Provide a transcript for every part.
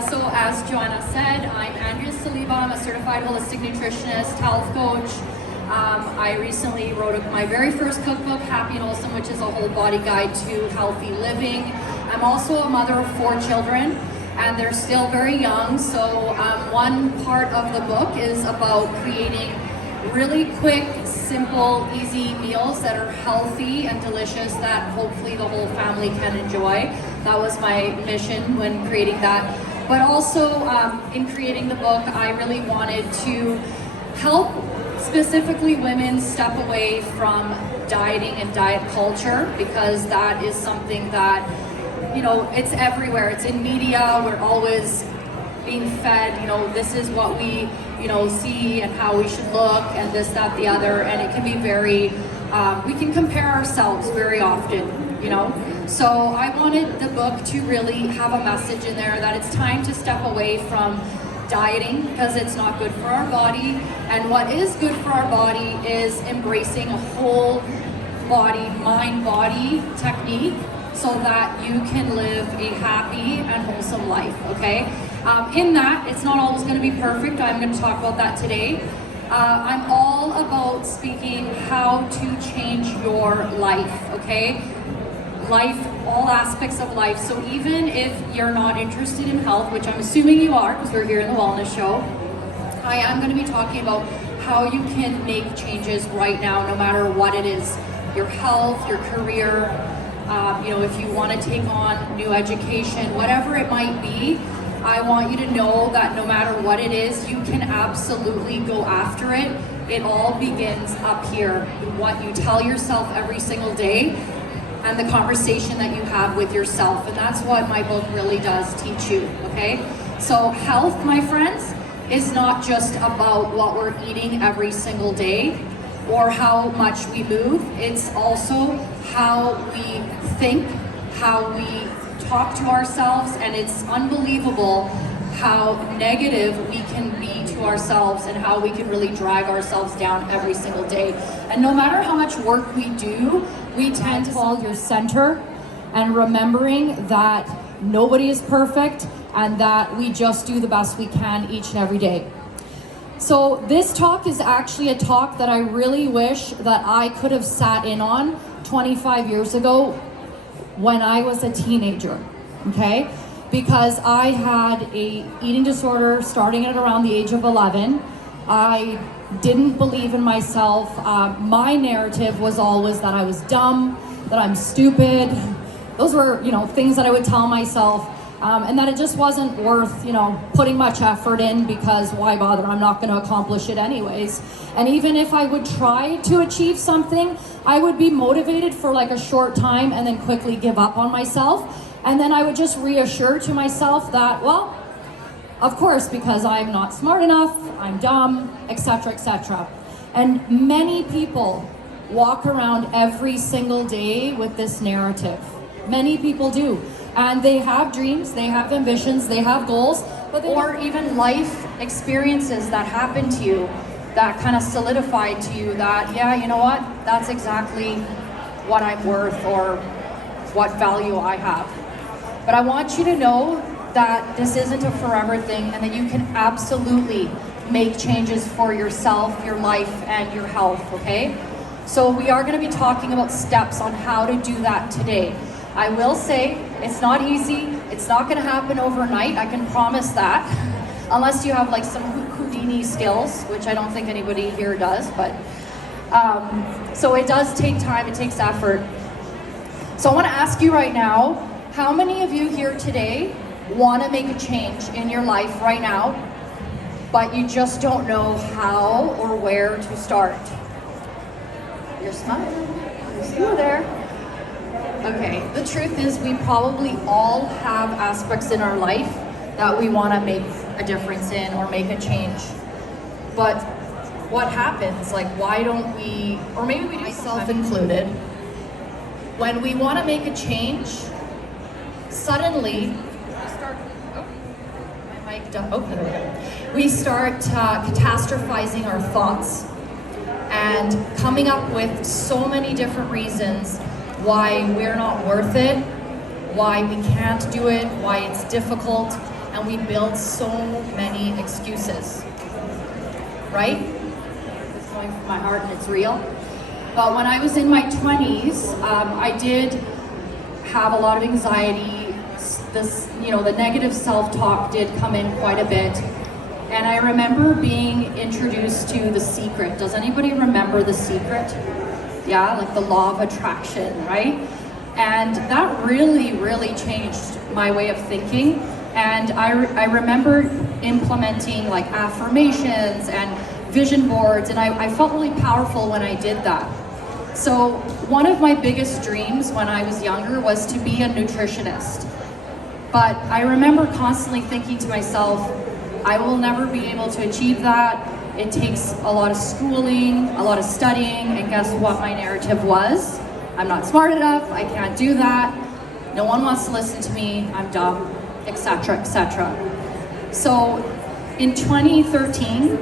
So as Joanna said, I'm Andrea Saliba. I'm a certified holistic nutritionist, health coach. I recently wrote my very first cookbook, Happy and Wholesome, which is a whole body guide to healthy living. I'm also a mother of 4 children, and they're still very young. So one part of the book is about creating really quick, simple, easy meals that are healthy and delicious that hopefully the whole family can enjoy. That was my mission when creating that. But also in creating the book, I really wanted to help specifically women step away from dieting and diet culture, because that is something that, you know, it's everywhere. It's in media. We're always being fed, you know, this is what we, you know, see and how we should look and this, that, the other. And it can be very, we can compare ourselves very often, you know. So I wanted the book to really have a message in there that it's time to step away from dieting, because it's not good for our body. And what is good for our body is embracing a whole body, mind-body technique so that you can live a happy and wholesome life, okay? In that, it's not always going to be perfect. I'm going to talk about that today. I'm all about speaking how to change your life, okay? Life, all aspects of life. So even if you're not interested in health, which I'm assuming you are because we're here in the wellness show, I am going to be talking about how you can make changes right now, no matter what it is. Your health, your career, you know, if you want to take on new education, whatever it might be, I want you to know that no matter what it is, you can absolutely go after it. It all begins up here. What you tell yourself every single day and the conversation that you have with yourself. And that's what my book really does teach you, okay? So health, my friends, is not just about what we're eating every single day or how much we move. It's also how we think, how we talk to ourselves, and it's unbelievable how negative we can be to ourselves and how we can really drag ourselves down every single day. And no matter how much work we do, we tend to fall your center, and remembering that nobody is perfect and that we just do the best we can each and every day. So this talk is actually a talk that I really wish that I could have sat in on 25 years ago when I was a teenager, okay? Because I had a eating disorder starting at around the age of 11. I didn't believe in myself. My narrative was always that I was dumb, that I'm stupid. Those were, you know, things that I would tell myself, and that it just wasn't worth, you know, putting much effort in, because why bother? I'm not going to accomplish it anyways. And even if I would try to achieve something, I would be motivated for like a short time and then quickly give up on myself. And then I would just reassure to myself that, well, of course, because I'm not smart enough, I'm dumb, etc., etc. And many people walk around every single day with this narrative. Many people do. And they have dreams, they have ambitions, they have goals, but or even life experiences that happen to you that kind of solidified to you that, yeah, you know what, that's exactly what I'm worth or what value I have. But I want you to know that this isn't a forever thing, and that you can absolutely make changes for yourself, your life, and your health, okay? So we are going to be talking about steps on how to do that today. I will say it's not easy. It's not going to happen overnight. I can promise that, unless you have like some Houdini skills, which I don't think anybody here does. But so it does take time. It takes effort. So I want to ask you right now, how many of you here today want to make a change in your life right now, but you just don't know how or where to start? You're smiling. I see you there. Okay, the truth is we probably all have aspects in our life that we want to make a difference in or make a change. But what happens, like why don't we, or maybe we do, myself included, when we want to make a change, suddenly we start catastrophizing our thoughts and coming up with so many different reasons why we're not worth it, why we can't do it, why it's difficult. and we build so many excuses, right? It's going from my heart and it's real. But when I was in my 20s, I did have a lot of anxiety. The negative self-talk did come in quite a bit. And I remember being introduced to The Secret. Does anybody remember The Secret? Yeah, like the law of attraction, right? And that really, really changed my way of thinking. And I remember implementing like affirmations and vision boards, and I felt really powerful when I did that. So one of my biggest dreams when I was younger was to be a nutritionist. But I remember constantly thinking to myself, I will never be able to achieve that. It takes a lot of schooling, a lot of studying, and guess what my narrative was? I'm not smart enough, I can't do that, no one wants to listen to me, I'm dumb, etc., etc. So in 2013,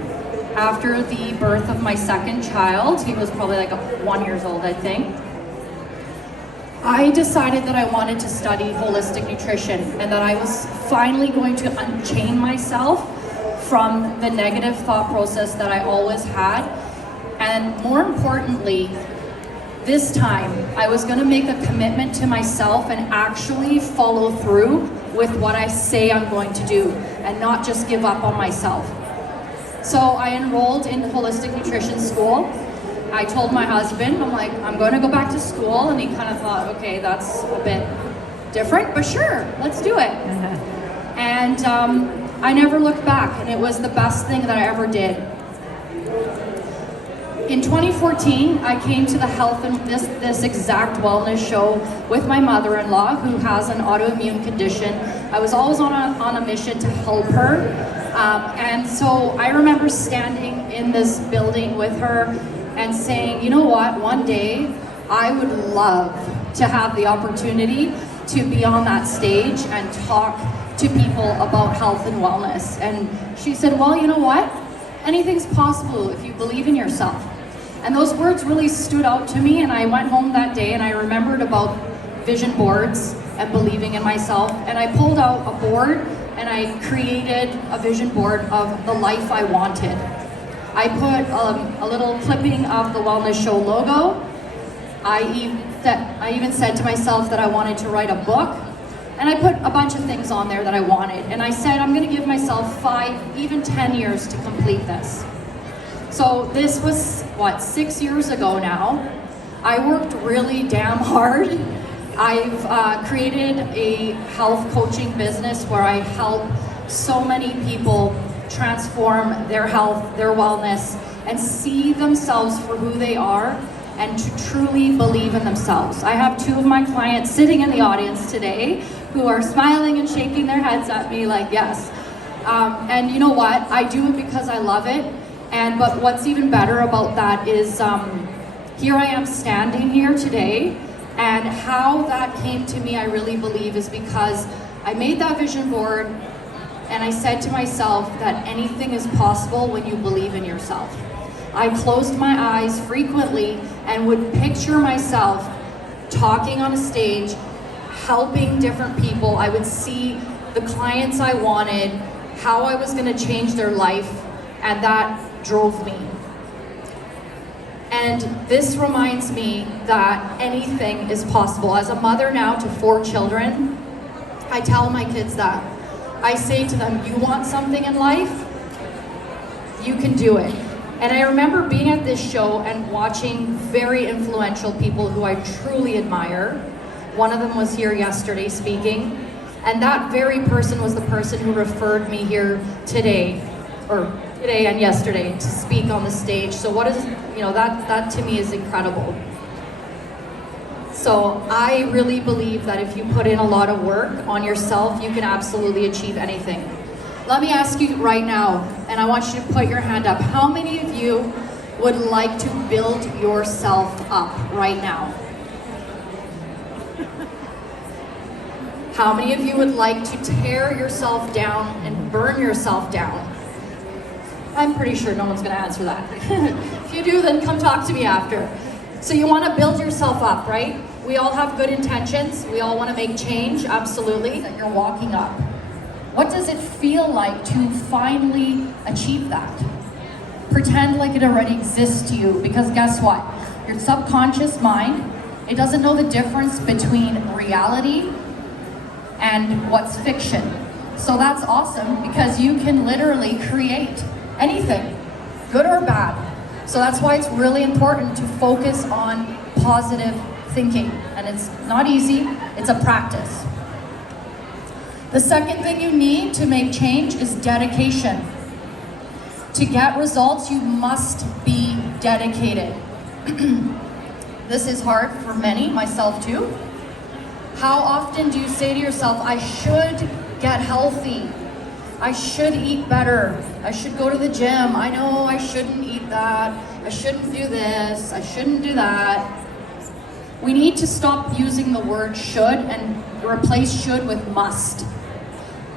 after the birth of my second child, he was probably like 1 year old, I think, I decided that I wanted to study holistic nutrition and that I was finally going to unchain myself from the negative thought process that I always had. And more importantly, this time I was going to make a commitment to myself and actually follow through with what I say I'm going to do and not just give up on myself. So I enrolled in holistic nutrition school. I told my husband, I'm like, I'm going to go back to school, and he kind of thought, okay, that's a bit different, but sure, let's do it. And I never looked back, and it was the best thing that I ever did. In 2014, I came to the health and this exact wellness show with my mother-in-law, who has an autoimmune condition. I was always on a mission to help her. And so I remember standing in this building with her and saying, you know what, one day I would love to have the opportunity to be on that stage and talk to people about health and wellness. And she said, well, you know what? Anything's possible if you believe in yourself. And those words really stood out to me, and I went home that day and I remembered about vision boards and believing in myself. And I pulled out a board and I created a vision board of the life I wanted. I put a little clipping of the Wellness Show logo. I even said to myself that I wanted to write a book. And I put a bunch of things on there that I wanted. And I said, I'm going to give myself 5, even 10 years to complete this. So this was, 6 years ago now. I worked really damn hard. I've created a health coaching business where I help so many people transform their health, their wellness, and see themselves for who they are and to truly believe in themselves. I have 2 of my clients sitting in the audience today who are smiling and shaking their heads at me like, yes. And you know what? I do it because I love it. But what's even better about that is here I am standing here today, and how that came to me, I really believe, is because I made that vision board and I said to myself that anything is possible when you believe in yourself. I closed my eyes frequently and would picture myself talking on a stage, helping different people. I would see the clients I wanted, how I was going to change their life, and that drove me. And this reminds me that anything is possible. As a mother now to 4 children, I tell my kids that. I say to them, you want something in life? You can do it. And I remember being at this show and watching very influential people who I truly admire. One of them was here yesterday speaking, and that very person was the person who referred me here today and yesterday to speak on the stage. So what is, that to me is incredible. So I really believe that if you put in a lot of work on yourself, you can absolutely achieve anything. Let me ask you right now, and I want you to put your hand up. How many of you would like to build yourself up right now? How many of you would like to tear yourself down and burn yourself down? I'm pretty sure no one's going to answer that. If you do, then come talk to me after. So you want to build yourself up, right? We all have good intentions. We all want to make change, absolutely. That you're walking up. What does it feel like to finally achieve that? Pretend like it already exists to you, because guess what? Your subconscious mind, it doesn't know the difference between reality and what's fiction. So that's awesome, because you can literally create anything, good or bad. So that's why it's really important to focus on positive thinking. And it's not easy, it's a practice. The second thing you need to make change is dedication. To get results, you must be dedicated. This is hard for many, myself too. How often do you say to yourself, I should get healthy, I should eat better, I should go to the gym, I know I shouldn't eat that, I shouldn't do this, I shouldn't do that. We need to stop using the word should and replace should with must.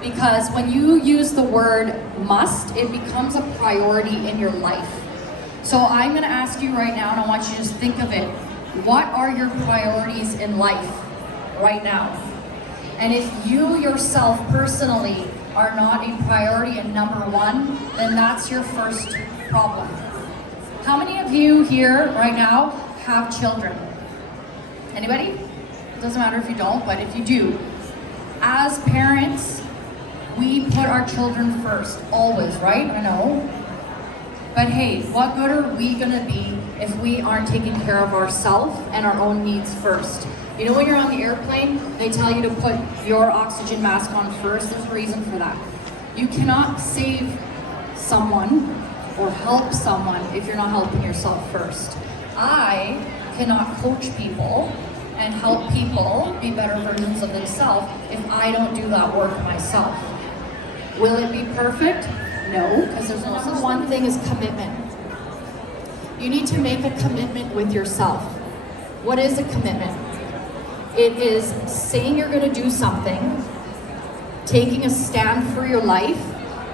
Because when you use the word must, it becomes a priority in your life. So I'm gonna ask you right now, and I want you to just think of it. What are your priorities in life right now? And if you yourself personally are not a priority and number one, then that's your first problem. How many of you here right now have children? Anybody? It doesn't matter if you don't, but if you do. As parents, we put our children first, always, right? I know. But hey, what good are we gonna be if we aren't taking care of ourselves and our own needs first? You know, when you're on the airplane, they tell you to put your oxygen mask on first. There's a reason for that. You cannot save someone or help someone if you're not helping yourself first. I cannot coach people and help people be better versions of themselves if I don't do that work myself. Will it be perfect? No, because there's no such one thing as commitment. You need to make a commitment with yourself. What is a commitment? It is saying you're going to do something, taking a stand for your life,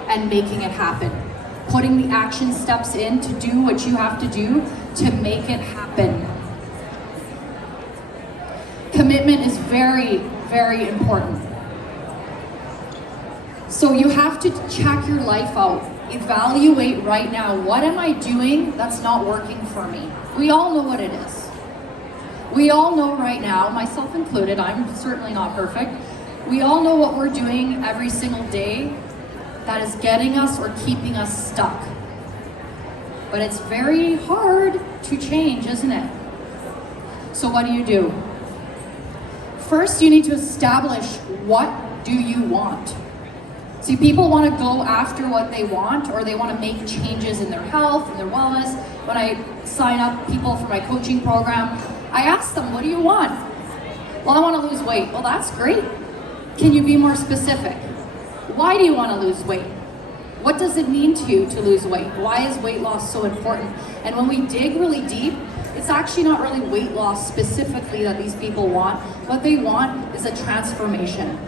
and making it happen. Putting the action steps in to do what you have to do to make it happen. Commitment is very, very important. So you have to check your life out. Evaluate right now, what am I doing that's not working for me? We all know what it is. We all know right now, myself included, I'm certainly not perfect. We all know what we're doing every single day that is getting us or keeping us stuck. But it's very hard to change, isn't it? So what do? First, you need to establish, what do you want? See, people want to go after what they want, or they want to make changes in their health and their wellness. When I sign up people for my coaching program, I ask them, what do you want? Well, I want to lose weight. Well, that's great. Can you be more specific? Why do you want to lose weight? What does it mean to you to lose weight? Why is weight loss so important? And when we dig really deep, it's actually not really weight loss specifically that these people want. What they want is a transformation.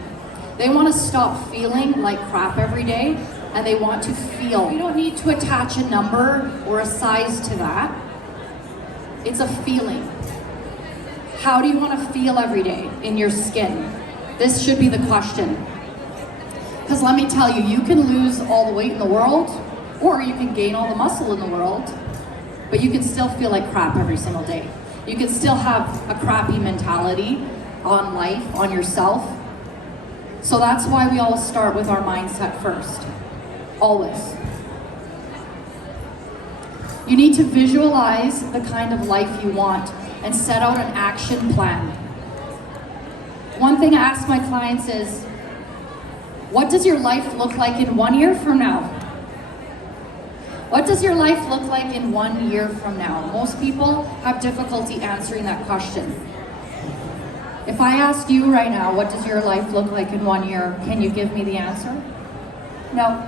They want to stop feeling like crap every day, and they want to feel. You don't need to attach a number or a size to that. It's a feeling. How do you want to feel every day in your skin? This should be the question. Because let me tell you, you can lose all the weight in the world, or you can gain all the muscle in the world, but you can still feel like crap every single day. You can still have a crappy mentality on life, on yourself. So that's why we always start with our mindset first. Always. You need to visualize the kind of life you want and set out an action plan. One thing I ask my clients is, what does your life look like in 1 year from now? What does your life look like in 1 year from now? Most people have difficulty answering that question. If I ask you right now, what does your life look like in 1 year? Can you give me the answer? No.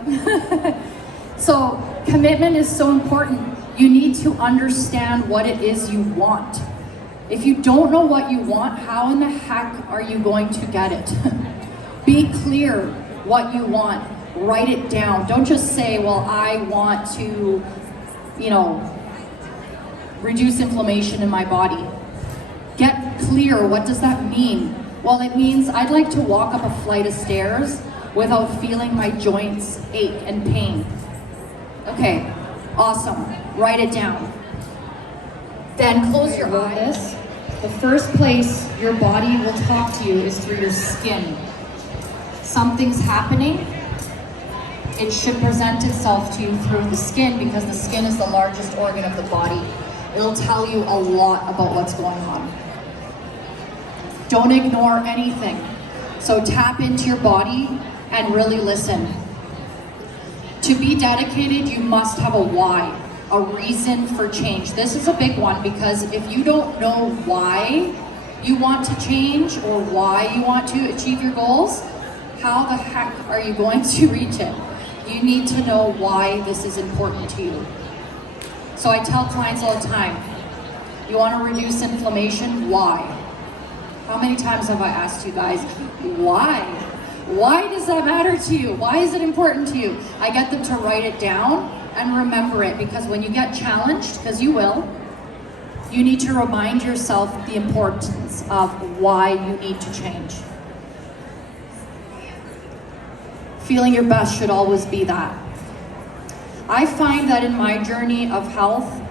So commitment is so important. You need to understand what it is you want. If you don't know what you want, how in the heck are you going to get it? Be clear what you want. Write it down. Don't just say, well, I want to, reduce inflammation in my body. Get clear. What does that mean? Well, it means I'd like to walk up a flight of stairs without feeling my joints ache and pain? Okay, awesome. Write it down. Then close your eyes. The first place your body will talk to you is through your skin. Something's happening. It should present itself to you through the skin because the skin is the largest organ of the body. It'll tell you a lot about what's going on. Don't ignore anything. So tap into your body and really listen. To be dedicated, you must have a why, a reason for change. This is a big one because if you don't know why you want to change or why you want to achieve your goals, how the heck are you going to reach it? You need to know why this is important to you. So I tell clients all the time, you want to reduce inflammation? Why? How many times have I asked you guys, why? Why does that matter to you? Why is it important to you? I get them to write it down and remember it because when you get challenged, because you will, you need to remind yourself the importance of why you need to change. Feeling your best should always be that. I find that in my journey of health,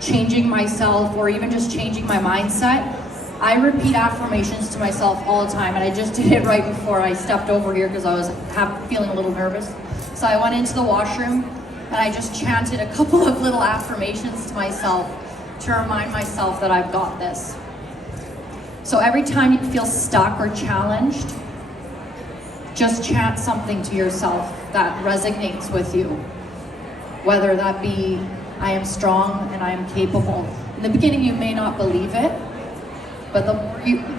changing myself or even just changing my mindset, I repeat affirmations to myself all the time, and I just did it right before I stepped over here because I was feeling a little nervous. So I went into the washroom and I just chanted a couple of little affirmations to myself to remind myself that I've got this. So every time you feel stuck or challenged, just chant something to yourself that resonates with you. Whether that be, I am strong and I am capable. In the beginning you may not believe it, but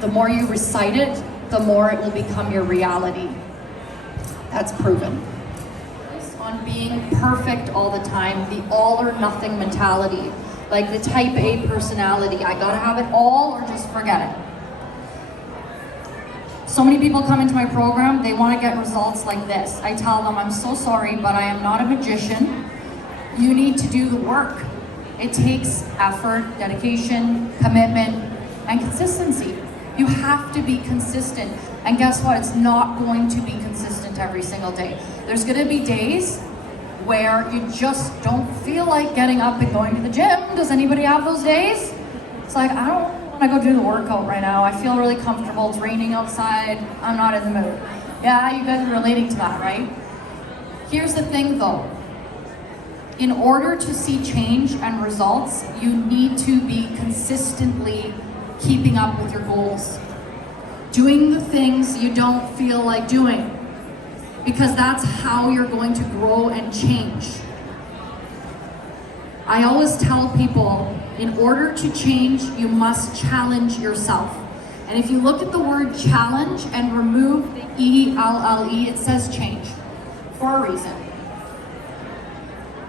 the more you recite it, the more it will become your reality. That's proven. On being perfect all the time, the all or nothing mentality, like the type A personality, I gotta have it all or just forget it. So many people come into my program, they want to get results like this. I tell them, I'm so sorry, but I am not a magician. You need to do the work. It takes effort, dedication, commitment, and consistency. You have to be consistent. And guess what? It's not going to be consistent every single day. There's going to be days where you just don't feel like getting up and going to the gym. Does anybody have those days? It's like, I don't want to go do the workout right now. I feel really comfortable. It's raining outside. I'm not in the mood. Yeah, you guys are relating to that, right? Here's the thing though. In order to see change and results, you need to be consistently keeping up with your goals. Doing the things you don't feel like doing. Because that's how you're going to grow and change. I always tell people, in order to change, you must challenge yourself. And if you look at the word challenge and remove the E-L-L-E, it says change, for a reason.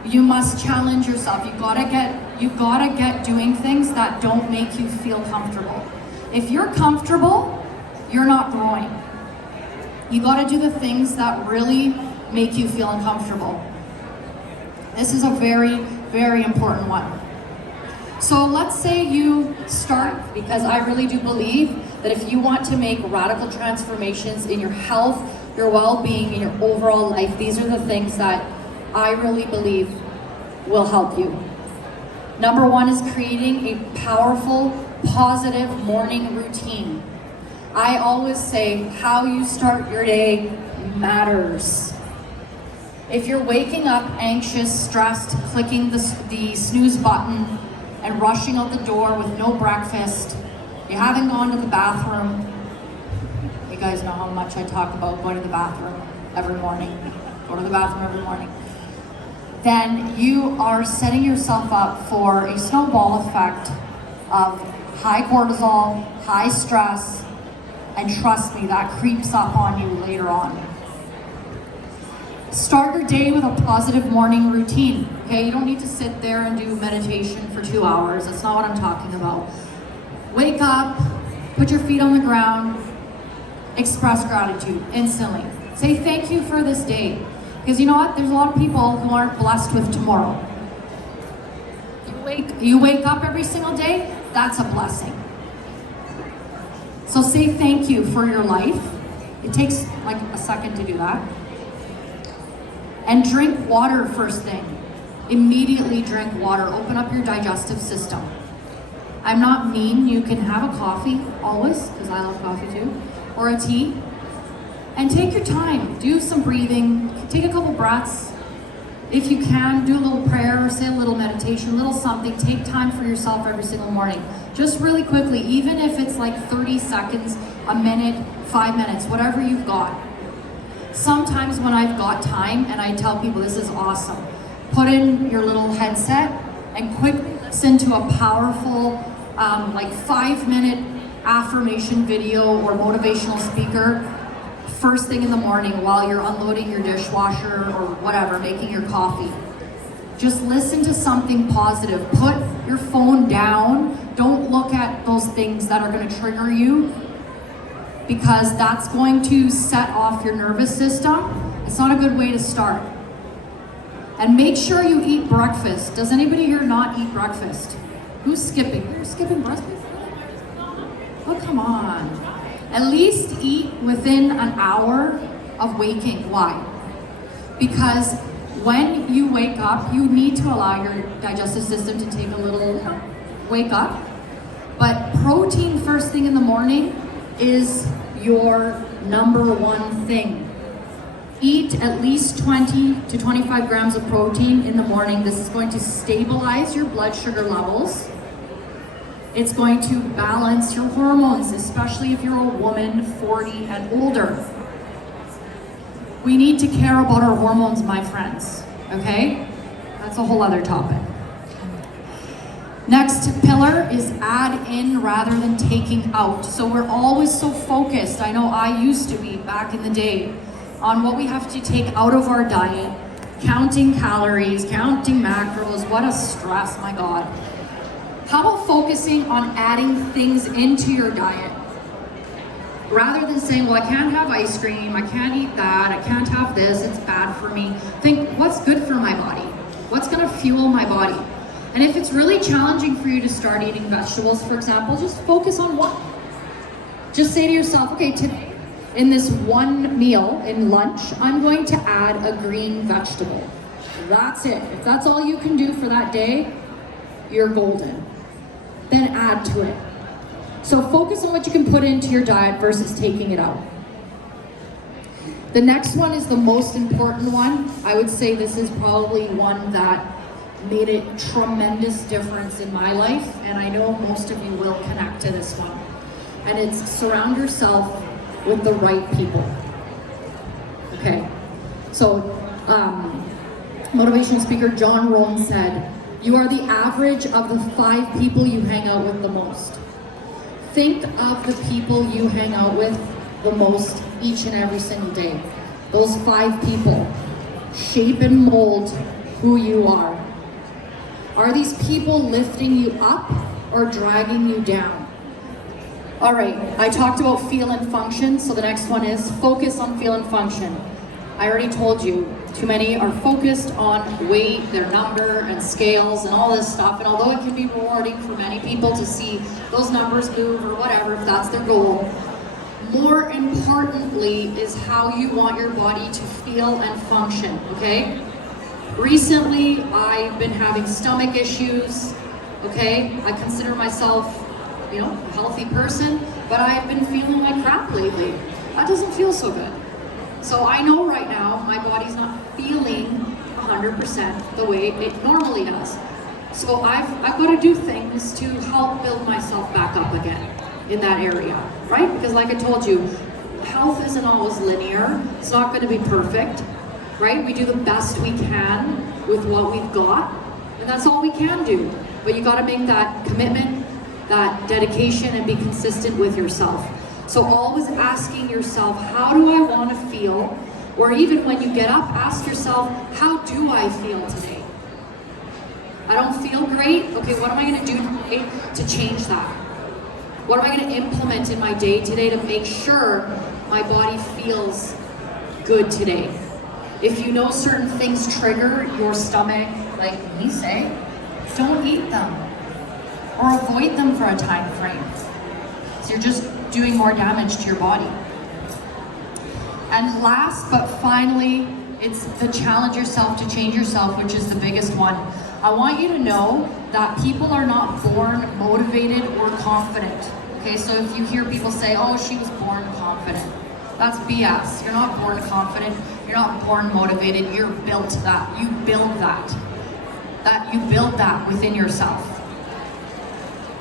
You must challenge yourself. You gotta get doing things that don't make you feel comfortable. If you're comfortable, you're not growing. You gotta do the things that really make you feel uncomfortable. This is a very, very important one. So let's say you start, because I really do believe that if you want to make radical transformations in your health, your well-being, and your overall life, these are the things that I really believe will help you. Number one is creating a powerful, positive morning routine. I always say how you start your day matters. If you're waking up anxious, stressed, clicking the snooze button, and rushing out the door with no breakfast, you haven't gone to the bathroom. You guys know how much I talk about going to the bathroom every morning. Go to the bathroom every morning. Then you are setting yourself up for a snowball effect of high cortisol, high stress, and trust me, that creeps up on you later on. Start your day with a positive morning routine. Okay, you don't need to sit there and do meditation for 2 hours. That's not what I'm talking about. Wake up, put your feet on the ground, express gratitude instantly. Say thank you for this day. Because you know what? There's a lot of people who aren't blessed with tomorrow. You wake up every single day, that's a blessing. So say thank you for your life. It takes like a second to do that. And drink water first thing. Immediately drink water. Open up your digestive system. I'm not mean, you can have a coffee always, because I love coffee too, or a tea. And take your time, do some breathing, take a couple breaths. If you can, do a little prayer, or say a little meditation, a little something. Take time for yourself every single morning. Just really quickly, even if it's like 30 seconds, a minute, 5 minutes, whatever you've got. Sometimes when I've got time, and I tell people this is awesome, put in your little headset and quickly listen to a powerful, like 5-minute affirmation video or motivational speaker first thing in the morning while you're unloading your dishwasher or whatever, making your coffee. Just listen to something positive. Put your phone down. Don't look at those things that are going to trigger you, because that's going to set off your nervous system. It's not a good way to start. And make sure you eat breakfast. Does anybody here not eat breakfast? Who's skipping? You're skipping breakfast? Oh, come on. At least eat within an hour of waking. Why? Because when you wake up, you need to allow your digestive system to take a little wake up. But protein first thing in the morning is your number one thing. Eat at least 20 to 25 grams of protein in the morning. This is going to stabilize your blood sugar levels. It's going to balance your hormones, especially if you're a woman 40 and older. We need to care about our hormones, my friends, okay? That's a whole other topic. Next pillar is add in rather than taking out. So we're always so focused, I know I used to be back in the day, on what we have to take out of our diet, counting calories, counting macros. What a stress, my God. How about focusing on adding things into your diet? Rather than saying, well, I can't have ice cream, I can't eat that, I can't have this, it's bad for me. Think, what's good for my body? What's gonna fuel my body? And if it's really challenging for you to start eating vegetables, for example, just focus on one. Just say to yourself, okay, today, in this one meal, in lunch, I'm going to add a green vegetable. That's it. If that's all you can do for that day, you're golden. Then add to it. So focus on what you can put into your diet versus taking it out. The next one is the most important one. I would say this is probably one that made a tremendous difference in my life, and I know most of you will connect to this one. And it's surround yourself with the right people. Okay, so motivational speaker John Rohn said, you are the average of the 5 people you hang out with the most. Think of the people you hang out with the most each and every single day. Those 5 people shape and mold who you are. Are these people lifting you up or dragging you down? All right, I talked about feel and function, so the next one is focus on feel and function. I already told you, too many are focused on weight, their number, and scales, and all this stuff, and although it can be rewarding for many people to see those numbers move or whatever, if that's their goal, more importantly is how you want your body to feel and function, okay? Recently, I've been having stomach issues, okay? I consider myself, you know, a healthy person, but I've been feeling like crap lately. That doesn't feel so good. So I know right now my body's not feeling 100% the way it normally does. So I've got to do things to help build myself back up again in that area, right? Because like I told you, health isn't always linear. It's not going to be perfect, right? We do the best we can with what we've got, and that's all we can do. But you got to make that commitment, that dedication, and be consistent with yourself. So always asking yourself, how do I want to feel? Or even when you get up, ask yourself, how do I feel today? I don't feel great. Okay, what am I going to do today to change that? What am I going to implement in my day today to make sure my body feels good today? If you know certain things trigger your stomach, like we say, don't eat them or avoid them for a time frame. So you're just doing more damage to your body. And last but finally, it's the challenge yourself to change yourself, which is the biggest one. I want you to know that people are not born motivated or confident. Okay, so if you hear people say, oh, she was born confident, that's BS. You're not born confident, you're not born motivated, you're built that. You build that. You build that within yourself.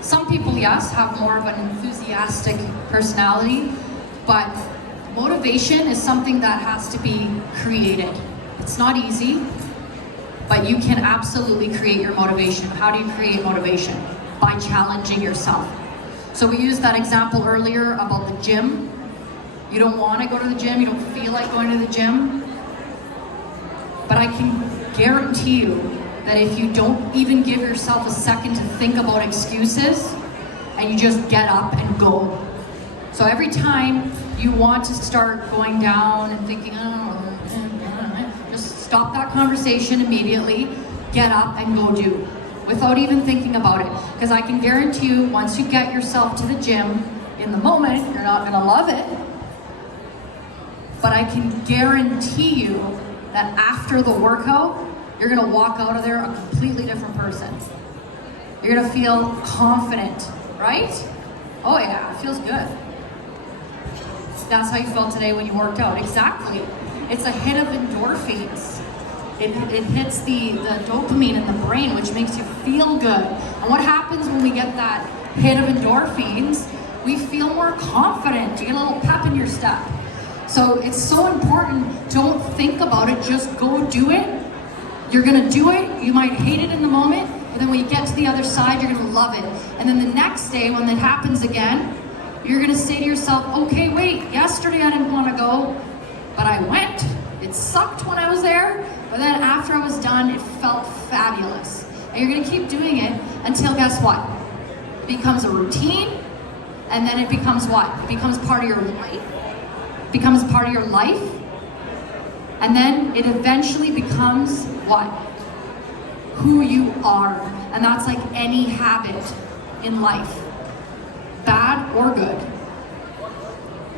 Some people, yes, have more of an enthusiastic personality, but motivation is something that has to be created. It's not easy, but you can absolutely create your motivation. How do you create motivation? By challenging yourself. So we used that example earlier about the gym. You don't want to go to the gym, you don't feel like going to the gym, but I can guarantee you that if you don't even give yourself a second to think about excuses, and you just get up and go. So every time you want to start going down and thinking, oh, just stop that conversation immediately, get up and go do, without even thinking about it. Because I can guarantee you, once you get yourself to the gym, in the moment, you're not gonna love it, but I can guarantee you that after the workout, you're gonna walk out of there a completely different person. You're gonna feel confident, right? Oh yeah, it feels good. That's how you felt today when you worked out. Exactly. It's a hit of endorphins. It hits the dopamine in the brain, which makes you feel good. And what happens when we get that hit of endorphins? We feel more confident. You get a little pep in your step. So it's so important. Don't think about it, just go do it. You're gonna do it, you might hate it in the moment, but then when you get to the other side, you're gonna love it. And then the next day, when it happens again, you're gonna say to yourself, okay, wait, yesterday I didn't wanna go, but I went. It sucked when I was there, but then after I was done, it felt fabulous. And you're gonna keep doing it until, guess what? It becomes a routine, and then it becomes what? It becomes part of your life. It becomes part of your life. And then it eventually becomes what? Who you are. And that's like any habit in life, bad or good,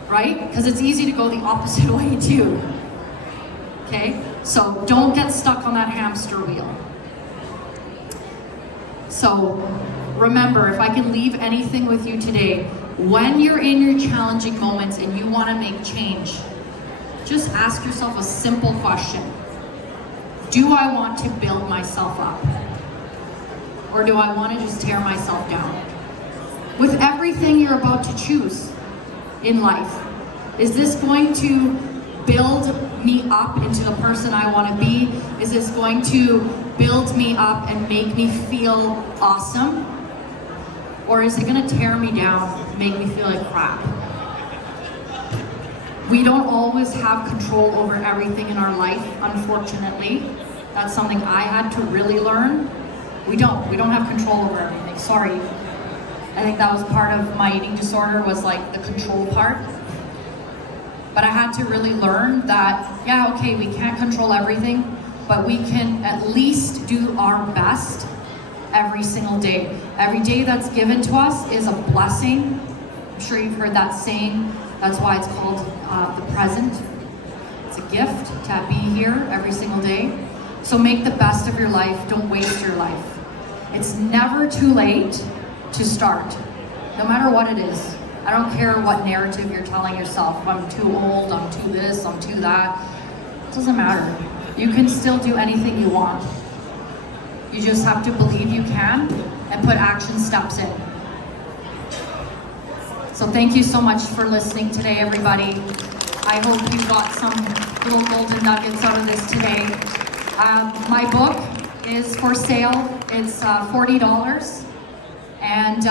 right? Because it's easy to go the opposite way too. Okay? So don't get stuck on that hamster wheel. So remember, if I can leave anything with you today, when you're in your challenging moments and you want to make change, just ask yourself a simple question. Do I want to build myself up? Or do I want to just tear myself down? With everything you're about to choose in life, is this going to build me up into the person I want to be? Is this going to build me up and make me feel awesome? Or is it going to tear me down, make me feel like crap? We don't always have control over everything in our life, unfortunately. That's something I had to really learn. We don't have control over everything, sorry. I think that was part of my eating disorder, was like the control part. But I had to really learn that, yeah, okay, we can't control everything, but we can at least do our best every single day. Every day that's given to us is a blessing. I'm sure you've heard that saying. That's why it's called the present. It's a gift to be here every single day. So make the best of your life. Don't waste your life. It's never too late to start, no matter what it is. I don't care what narrative you're telling yourself. I'm too old, I'm too this, I'm too that. It doesn't matter. You can still do anything you want. You just have to believe you can and put action steps in. So thank you so much for listening today, everybody. I hope you got some little golden nuggets out of this today. My book is for sale. It's $40. And